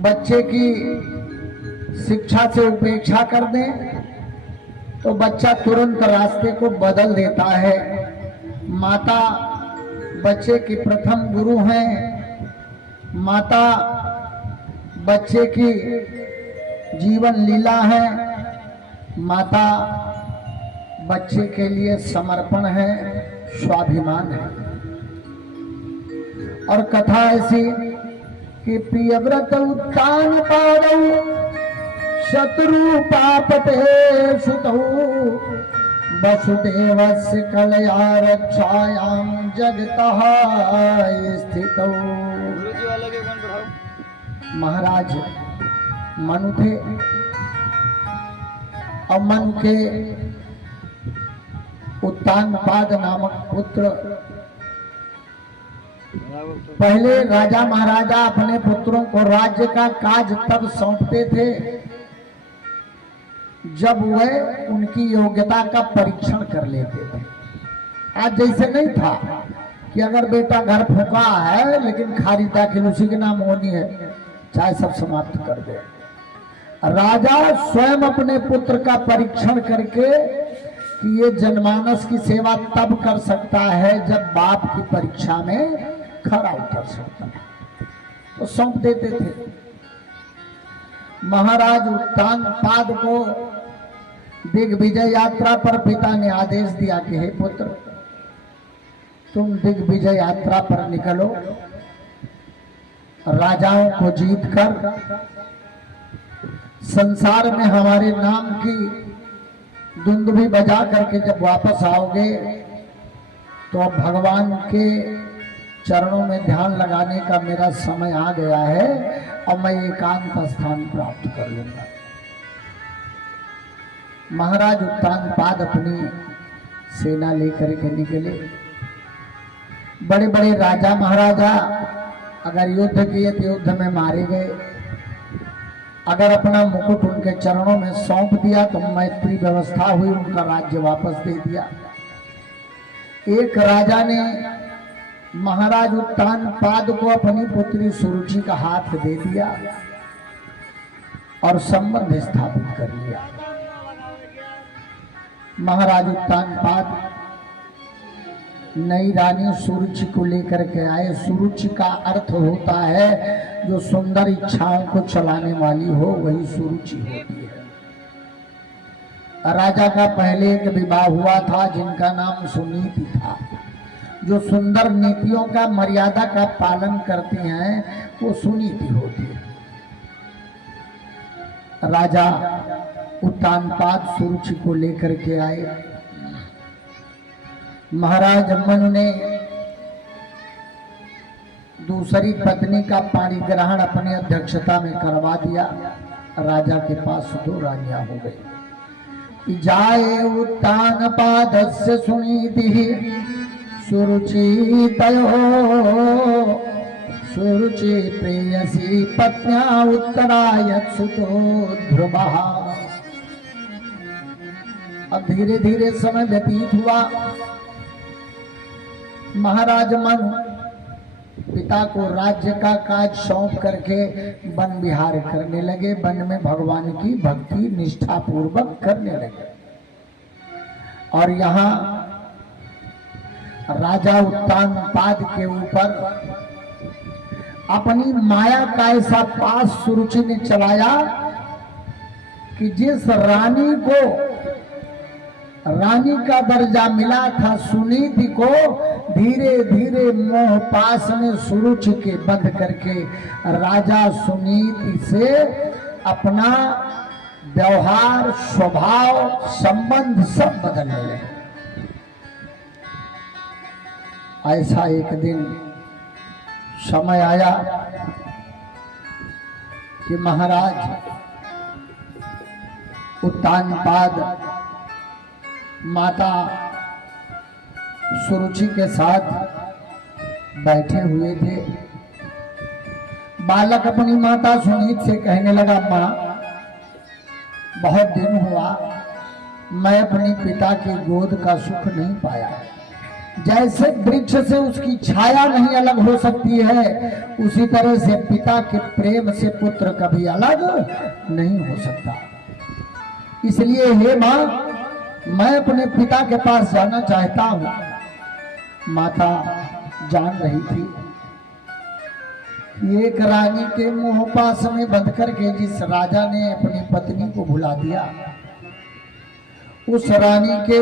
बच्चे की शिक्षा से उपेक्षा कर दें तो बच्चा तुरंत रास्ते को बदल देता है। माता बच्चे की प्रथम गुरु हैं। माता बच्चे की जीवन लीला है। माता बच्चे के लिए समर्पण है, स्वाभिमान है। और कथा ऐसी कि प्रियव्रत उत्तान पादौ शत्रु पापते सुतौ वसुदेवस्य कलया रक्षायां जगतः स्थितौ। महाराज मनु थे और मनु के उत्तानपाद नामक पुत्र पहले राजा महाराजा अपने पुत्रों को राज्य का काज तब सौंपते थे जब वह उनकी योग्यता का परीक्षण कर लेते थे। आज जैसे नहीं था कि अगर बेटा घर फूका है लेकिन खारिज दाखिल उसी के नाम होनी है, चाहे सब समाप्त कर दे। राजा स्वयं अपने पुत्र का परीक्षण करके कि ये जनमानस की सेवा तब कर सकता है जब बाप की परीक्षा में खरा उतर सकता है, तो सौंप देते थे। महाराज उत्तानपाद को दिग्विजय यात्रा पर पिता ने आदेश दिया कि हे पुत्र, तुम दिग्विजय यात्रा पर निकलो, राजाओं को जीतकर संसार में हमारे नाम की दुंदुभी बजा करके जब वापस आओगे तो अब भगवान के चरणों में ध्यान लगाने का मेरा समय आ गया है और मैं एकांत स्थान प्राप्त कर लूंगा। महाराज उत्तानपाद अपनी सेना लेकर के निकले। बड़े बड़े राजा महाराजा अगर युद्ध किए तो युद्ध में मारे गए, अगर अपना मुकुट उनके चरणों में सौंप दिया तो मैत्री व्यवस्था हुई, उनका राज्य वापस दे दिया। एक राजा ने महाराज उत्तानपाद को अपनी पुत्री सुरुचि का हाथ दे दिया और संबंध स्थापित कर लिया। महाराज उत्तानपाद नई रानी सुरुचि को लेकर के आए। सुरुचि का अर्थ होता है जो सुंदर इच्छाओं को चलाने वाली हो, वही सुरुचि होती है। राजा का पहले एक विवाह हुआ था जिनका नाम सुनीति था। जो सुंदर नीतियों का, मर्यादा का पालन करती हैं वो सुनीति होती है। राजा उत्तानपाद सुरुचि को लेकर के आए। महाराज मनु ने दूसरी पत्नी का पाणिग्रहण अपनी अध्यक्षता में करवा दिया। राजा के पास 2 रानियां हो गई। जाए उत्तानपादस्य सुनीति सुरुचि तयो सुरुचि प्रेयसी पत्न्या उत्तरायत सुतो ध्रुवः। अब धीरे धीरे समय व्यतीत हुआ। महाराज मनु पिता को राज्य का काज सौंप करके वन विहार करने लगे। वन में भगवान की भक्ति निष्ठा पूर्वक करने लगे। और यहाँ राजा उत्तानपाद के ऊपर अपनी माया का ऐसा पास सुरुचि ने चलाया कि जिस रानी को रानी का दर्जा मिला था सुनीति को, धीरे धीरे मोह पास में सुरुचि के बंध करके राजा सुनीति से अपना व्यवहार, स्वभाव, संबंध सब बदलने लगे। ऐसा एक दिन समय आया कि महाराज उत्तानपाद माता सुरुचि के साथ बैठे हुए थे। बालक अपनी माता सुनीत से कहने लगा, माँ बहुत दिन हुआ मैं अपने पिता की गोद का सुख नहीं पाया। जैसे वृक्ष से उसकी छाया नहीं अलग हो सकती है, उसी तरह से पिता के प्रेम से पुत्र कभी अलग नहीं हो सकता। इसलिए हे मां, मैं अपने पिता के पास जाना चाहता हूं। माता जान रही थी एक रानी के मुंह पास में बंद करके जिस राजा ने अपनी पत्नी को भुला दिया, उस रानी के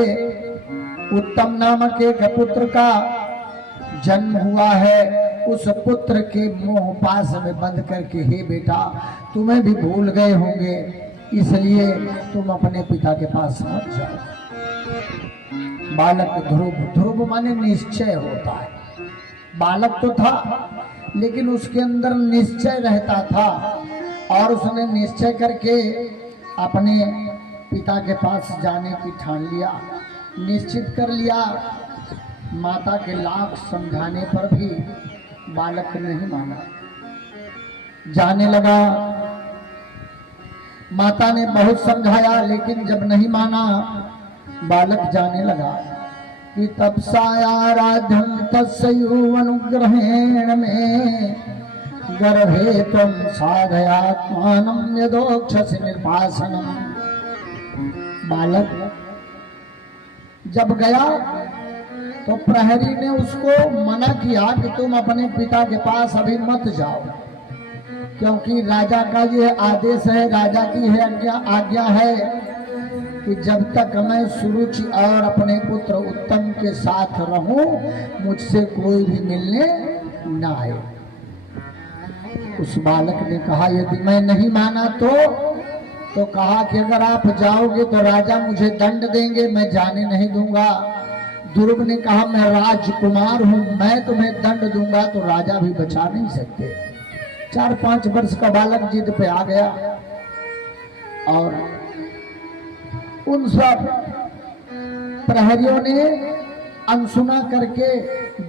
उत्तम नामक एक पुत्र का जन्म हुआ है। उस पुत्र के मुंह पास में बंद करके, हे बेटा तुम्हें भी भूल गए होंगे, इसलिए तुम अपने पिता के पास मत जाओ। बालक ध्रुव, ध्रुव माने निश्चय होता है। बालक तो था लेकिन उसके अंदर निश्चय रहता था, और उसने निश्चय करके अपने पिता के पास जाने की ठान लिया, निश्चित कर लिया। माता के लाख समझाने पर भी बालक नहीं माना, जाने लगा। माता ने बहुत समझाया लेकिन जब नहीं माना, बालक जाने लगा कि तपसायाराध्यं तस्यैव अनुग्रहेण में गर्भे त्वं साधयात्मानं यदोक्षसि निर्वासनम्। बालक जब गया तो प्रहरी ने उसको मना किया कि तुम अपने पिता के पास अभी मत जाओ, क्योंकि राजा का यह आदेश है, राजा की है आज्ञा है कि जब तक मैं सुरुचि और अपने पुत्र उत्तम के साथ रहूं, मुझसे कोई भी मिलने ना आए। उस बालक ने कहा यदि मैं नहीं माना तो कहा कि अगर आप जाओगे तो राजा मुझे दंड देंगे, मैं जाने नहीं दूंगा। ध्रुव ने कहा मैं राजकुमार हूं, मैं तुम्हें दंड दूंगा तो राजा भी बचा नहीं सकते। 4-5 वर्ष का बालक जिद पे आ गया और उन सब प्रहरियों ने अनसुना करके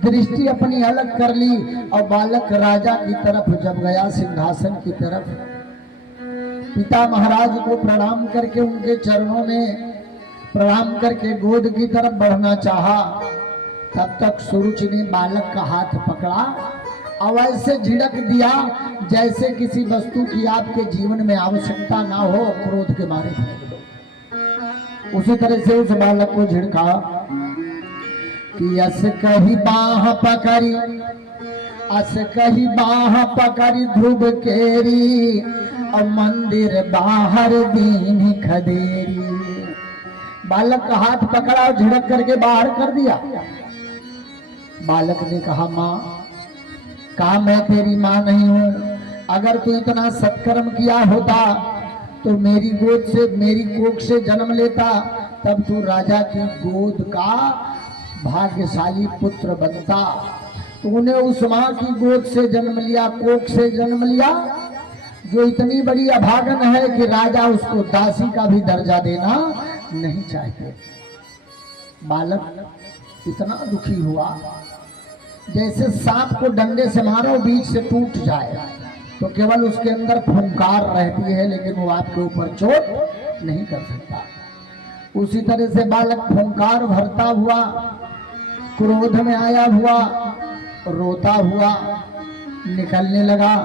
दृष्टि अपनी अलग कर ली, और बालक राजा की तरफ जब गया, सिंहासन की तरफ, पिता महाराज को प्रणाम करके उनके चरणों में प्रणाम करके गोद की तरफ बढ़ना चाहा, तब तक सुरुचि ने बालक का हाथ पकड़ा और ऐसे झिड़क दिया जैसे किसी वस्तु की आपके जीवन में आवश्यकता ना हो, क्रोध के मारे फेंक दो। उसी तरह से उस बालक को झिड़का कि अस कही बाह पकड़ी, अस कही बाह पकड़ी ध्रुव केरी, और मंदिर बाहर दीन खदेरी। बालक का हाथ पकड़ा और झिड़क करके बाहर कर दिया। बालक ने कहा माँ, कहा मैं तेरी माँ नहीं हूं, अगर तू इतना सत्कर्म किया होता तो मेरी गोद से, मेरी कोख से जन्म लेता, तब तू राजा की गोद का भाग्यशाली पुत्र बनता। तूने उस माँ की गोद से जन्म लिया, कोख से जन्म लिया, जो इतनी बड़ी अभागन है कि राजा उसको दासी का भी दर्जा देना नहीं चाहते। बालक इतना दुखी हुआ जैसे सांप को डंडे से मारो बीच से टूट जाए, तो केवल उसके अंदर फुंकार रहती है लेकिन वो आपके ऊपर चोट नहीं कर सकता। उसी तरह से बालक फुंकार भरता हुआ, क्रोध में आया हुआ, रोता हुआ निकलने लगा।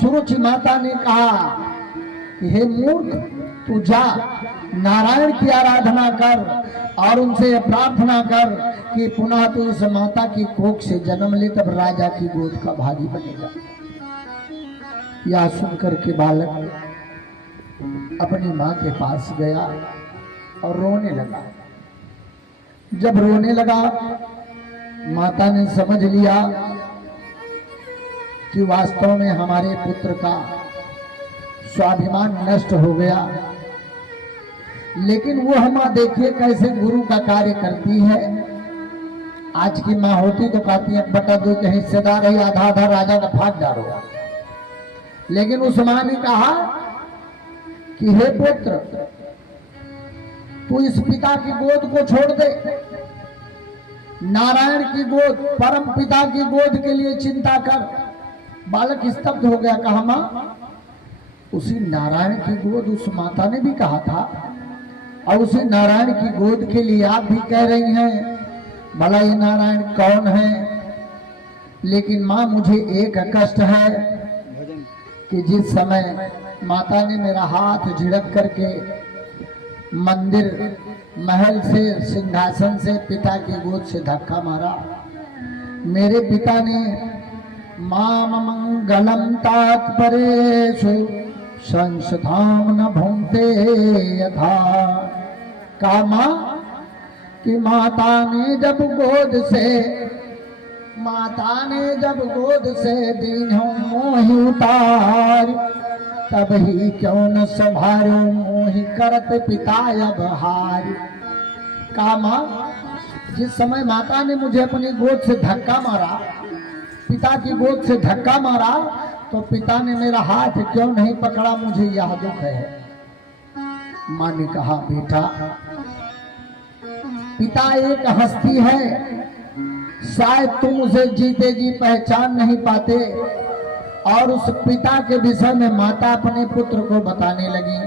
सुरुचि माता ने कहा कि हे मूर्ख, तू जा नारायण की आराधना कर और उनसे प्रार्थना कर कि पुनः तू इस माता की कोख से जन्म ले, तब राजा की गोद का भागी बनेगा। यह सुनकर के बालक अपनी माँ के पास गया और रोने लगा। जब रोने लगा, माता ने समझ लिया कि वास्तव में हमारे पुत्र का स्वाभिमान नष्ट हो गया। लेकिन वो माँ देखिए कैसे गुरु का कार्य करती है। आज की माँ होती तो कहती है 1/2 के हिस्सेदार है, आधा आधा राजा का भाग डालो। लेकिन उस माँ ने कहा कि हे पुत्र, तू इस पिता की गोद को छोड़ दे, नारायण की गोद, परम पिता की गोद के लिए चिंता कर। बालक स्तब्ध हो गया। कहा माँ, उसी नारायण की गोद उस माता ने भी कहा था, और उसी नारायण की गोद के लिए आप भी कह रही हैं। भला ये नारायण कौन है, लेकिन माँ मुझे एक कष्ट है कि जिस समय माता ने मेरा हाथ झिड़क करके मंदिर महल से सिंहासन से पिता की गोद से धक्का मारा, मेरे पिता ने माम मंगलम तात्परेषु संस्थाम न भूमते यथा, कहा माँ कि माता ने जब गोद से दीनों मोहि उतार, तब ही क्यों न संभारो मोहि करत पिता अब हार। कहा माँ जिस समय माता ने मुझे अपनी गोद से धक्का मारा, पिता की गोद से धक्का मारा, तो पिता ने मेरा हाथ क्यों नहीं पकड़ा, मुझे यह दुख है। माँ ने कहा बेटा, पिता एक हस्ती है, शायद तुम उसे जीते जी पहचान नहीं पाते। और उस पिता के विषय में माता अपने पुत्र को बताने लगी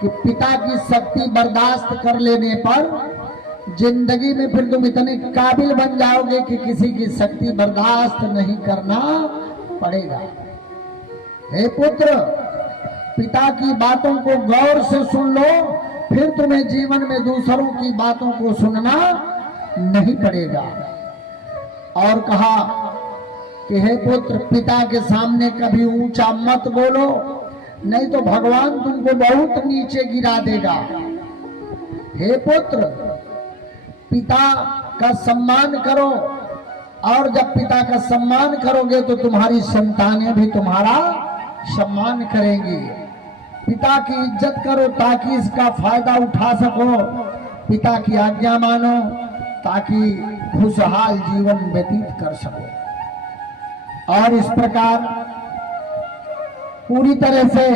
कि पिता की शक्ति बर्दाश्त कर लेने पर जिंदगी में फिर तुम इतने काबिल बन जाओगे कि किसी की शक्ति बर्दाश्त नहीं करना पड़ेगा। हे पुत्र, पिता की बातों को गौर से सुन लो, फिर तुम्हें जीवन में दूसरों की बातों को सुनना नहीं पड़ेगा। और कहा कि हे पुत्र, पिता के सामने कभी ऊंचा मत बोलो, नहीं तो भगवान तुमको बहुत नीचे गिरा देगा। हे पुत्र, पिता का सम्मान करो, और जब पिता का सम्मान करोगे तो तुम्हारी संतानें भी तुम्हारा सम्मान करेंगी। पिता की इज्जत करो ताकि इसका फायदा उठा सको, पिता की आज्ञा मानो ताकि खुशहाल जीवन व्यतीत कर सको। और इस प्रकार पूरी तरह से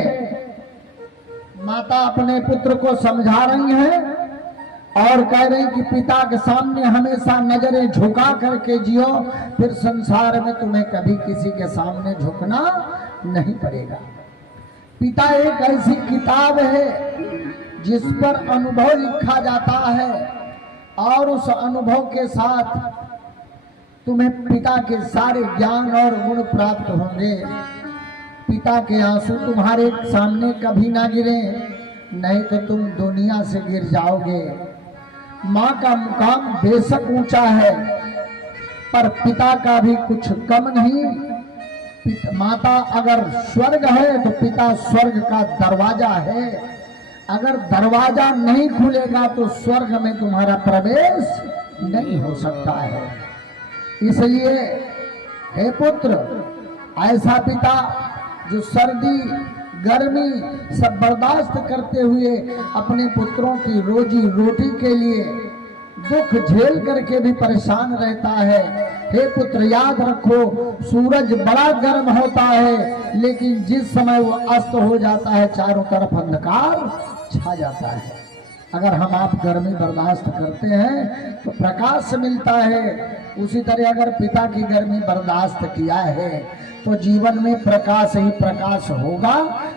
माता अपने पुत्र को समझा रही है और कह रही कि पिता के सामने हमेशा नजरें झुका करके जियो, फिर संसार में तुम्हें कभी किसी के सामने झुकना नहीं पड़ेगा। पिता एक ऐसी किताब है जिस पर अनुभव लिखा जाता है, और उस अनुभव के साथ तुम्हें पिता के सारे ज्ञान और गुण प्राप्त होंगे। पिता के आंसू तुम्हारे सामने कभी ना गिरे, नहीं तो तुम दुनिया से गिर जाओगे। माँ का मुकाम बेशक ऊंचा है, पर पिता का भी कुछ कम नहीं। माता अगर स्वर्ग है तो पिता स्वर्ग का दरवाजा है। अगर दरवाजा नहीं खुलेगा तो स्वर्ग में तुम्हारा प्रवेश नहीं हो सकता है। इसलिए हे पुत्र, ऐसा पिता जो सर्दी गर्मी सब बर्दाश्त करते हुए अपने पुत्रों की रोजी रोटी के लिए दुख झेल करके भी परेशान रहता है। हे पुत्र, याद रखो, सूरज बड़ा गर्म होता है, लेकिन जिस समय वो अस्त हो जाता है चारों तरफ अंधकार छा जाता है। अगर हम आप गर्मी बर्दाश्त करते हैं तो प्रकाश मिलता है, उसी तरह अगर पिता की गर्मी बर्दाश्त किया है तो जीवन में प्रकाश ही प्रकाश होगा,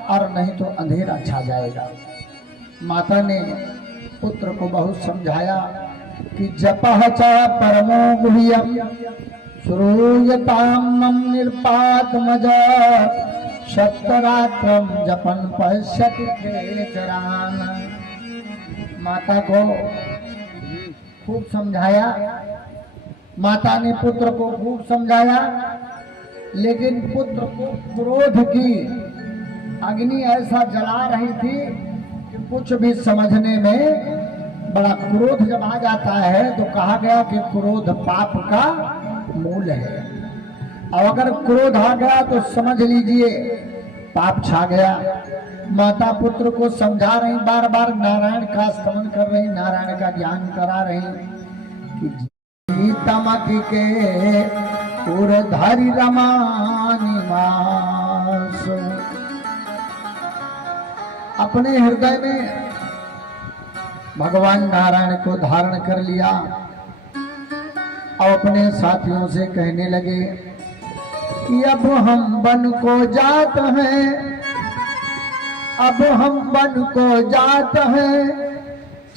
और नहीं तो अंधेरा छा जाएगा। माता ने पुत्र को बहुत समझाया कि जपः च परमो गुह्यं श्रूयतां निरपात्मज शतरात्रं जपन पश्यति खेचरान। माता को खूब समझाया, माता ने पुत्र को खूब समझाया, लेकिन पुत्र को क्रोध की अग्नि ऐसा जला रही थी कि कुछ भी समझने में बड़ा क्रोध जब आ जाता है तो कहा गया कि क्रोध पाप का मूल है। और अगर क्रोध आ गया तो समझ लीजिए पाप छा गया। माता पुत्र को समझा रही, बार बार नारायण का स्तमन कर रही, नारायण का ज्ञान करा रही कि तमकी के उर्धरि रमा निवास। अपने हृदय में भगवान नारायण को धारण कर लिया और अपने साथियों से कहने लगे कि अब हम वन को जात हैं, अब हम वन को जात हैं,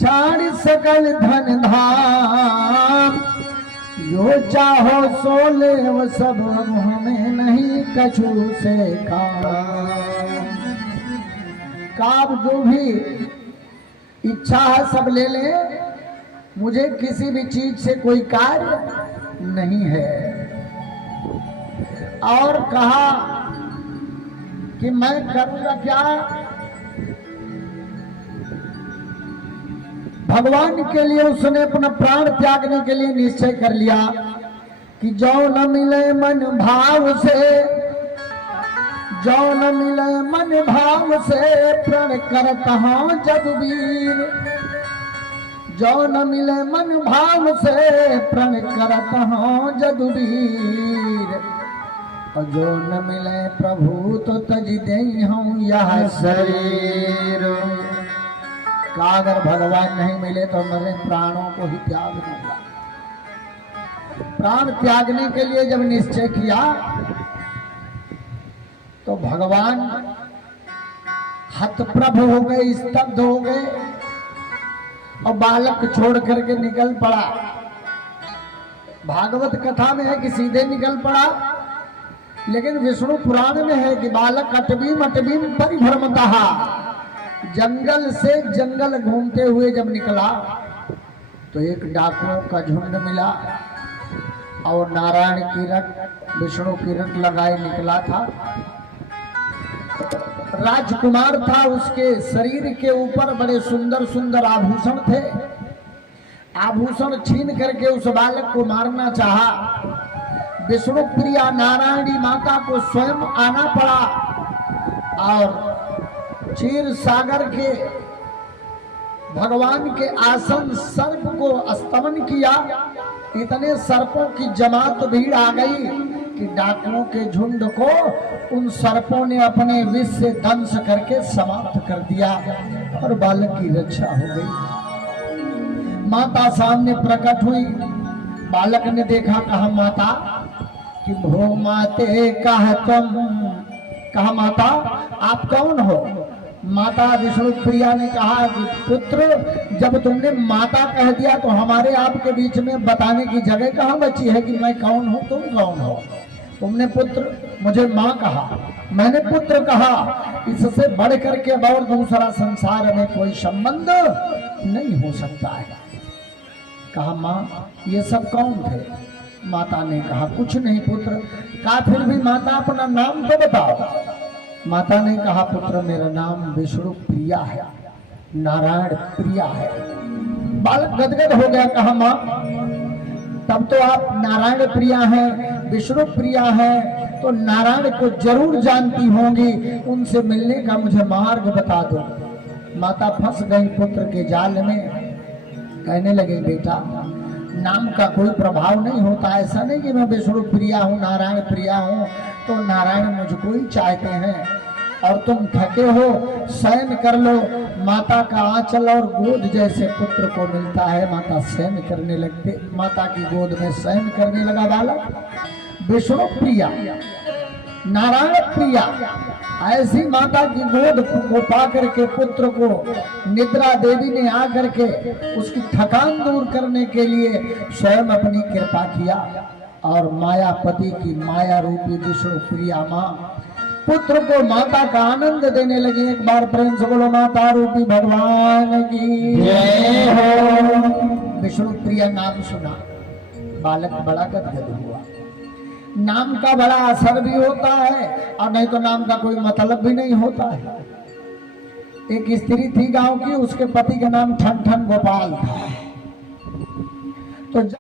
छाड़ सकल धन धाम। यो चाहो सो ले वो सब हमें नहीं कछु से काम जो भी इच्छा है सब ले ले, मुझे किसी भी चीज से कोई कार्य नहीं है। और कहा कि मैं करूंगा क्या, भगवान के लिए उसने अपना प्राण त्यागने के लिए निश्चय कर लिया कि जो न मिले मन भाव से, जो न मिले मन भाव से प्रण करता हूं जगवीर, जो न मिले मन भाव से प्रण करता हूं जगवीर, और जो न मिले प्रभु तो तज दे हूं यह शरीर। का अगर भगवान नहीं मिले तो मेरे प्राणों को ही त्याग दूंगा। प्राण त्यागने के लिए जब निश्चय किया तो भगवान हतप्रभ हो गए, स्तब्ध हो गए और बालक छोड़ करके निकल पड़ा। भागवत कथा में है कि सीधे निकल पड़ा, लेकिन विष्णु पुराण में है कि बालक अटवीम अटवीम परिभ्रमतः, जंगल से जंगल घूमते हुए जब निकला तो एक डाकुओं का झुंड मिला और नारायण किरण विष्णु किरण लगाए निकला था। राजकुमार था, उसके शरीर के ऊपर बड़े सुंदर सुंदर आभूषण थे। आभूषण छीन करके उस बालक को मारना चाहा। विष्णु प्रिया नारायणी माता को स्वयं आना पड़ा और क्षीर सागर के भगवान के आसन सर्प को स्तमन किया। इतने सर्पों की जमात भीड़ आ गई कि डाकुओं के झुंड को उन सर्पों ने अपने विष से दंश करके समाप्त कर दिया और बालक की रक्षा हो गई। माता सामने प्रकट हुई, बालक ने देखा, कहा माता कि भो माते कहा तुम, कहा माता आप कौन हो। माता विष्णु प्रिया ने कहा कि पुत्र जब तुमने माता कह दिया तो हमारे आपके बीच में बताने की जगह कहाँ बची है कि मैं कौन हूँ तुम कौन हो। तुमने पुत्र मुझे माँ कहा, मैंने पुत्र कहा, इससे बढ़ करके अब और दूसरा संसार में कोई संबंध नहीं हो सकता है। कहा माँ ये सब कौन थे। माता ने कहा कुछ नहीं पुत्र। कहा फिर भी माता अपना नाम तो बताओ। माता ने कहा पुत्र मेरा नाम विष्णु प्रिया है, नारायण प्रिया है। बालक गदगद हो गया, कहा माँ तब तो आप नारायण प्रिया हैं, विष्णु प्रिया हैं, तो नारायण को जरूर जानती होंगी, उनसे मिलने का मुझे मार्ग बता दो। माता फंस गई पुत्र के जाल में। कहने लगे बेटा नाम का कोई प्रभाव नहीं होता, ऐसा नहीं कि मैं विष्णु प्रिया हूँ नारायण प्रिया हूँ तो नारायण मुझको ही चाहते हैं। और तुम थके हो शयन कर लो। माता का आंचल और गोद जैसे पुत्र को मिलता है, माता शयन करने लगते, माता की गोद में शयन करने लगा बालक। विष्णु प्रिया नारायण प्रिया ऐसी माता की गोद को पा करके पुत्र को निद्रा देवी ने आकर के उसकी थकान दूर करने के लिए स्वयं अपनी कृपा किया और मायापति की माया रूपी विष्णु प्रिया माँ पुत्र को माता का आनंद देने लगी। एक बार प्रेम से बोलो माता रूपी भगवान की जय हो। विष्णु प्रिया नाम सुना, बालक बड़ा गदगद हुआ। नाम का बड़ा असर भी होता है और नहीं तो नाम का कोई मतलब भी नहीं होता है। एक स्त्री थी गांव की, उसके पति का नाम ठन ठन गोपाल था। तो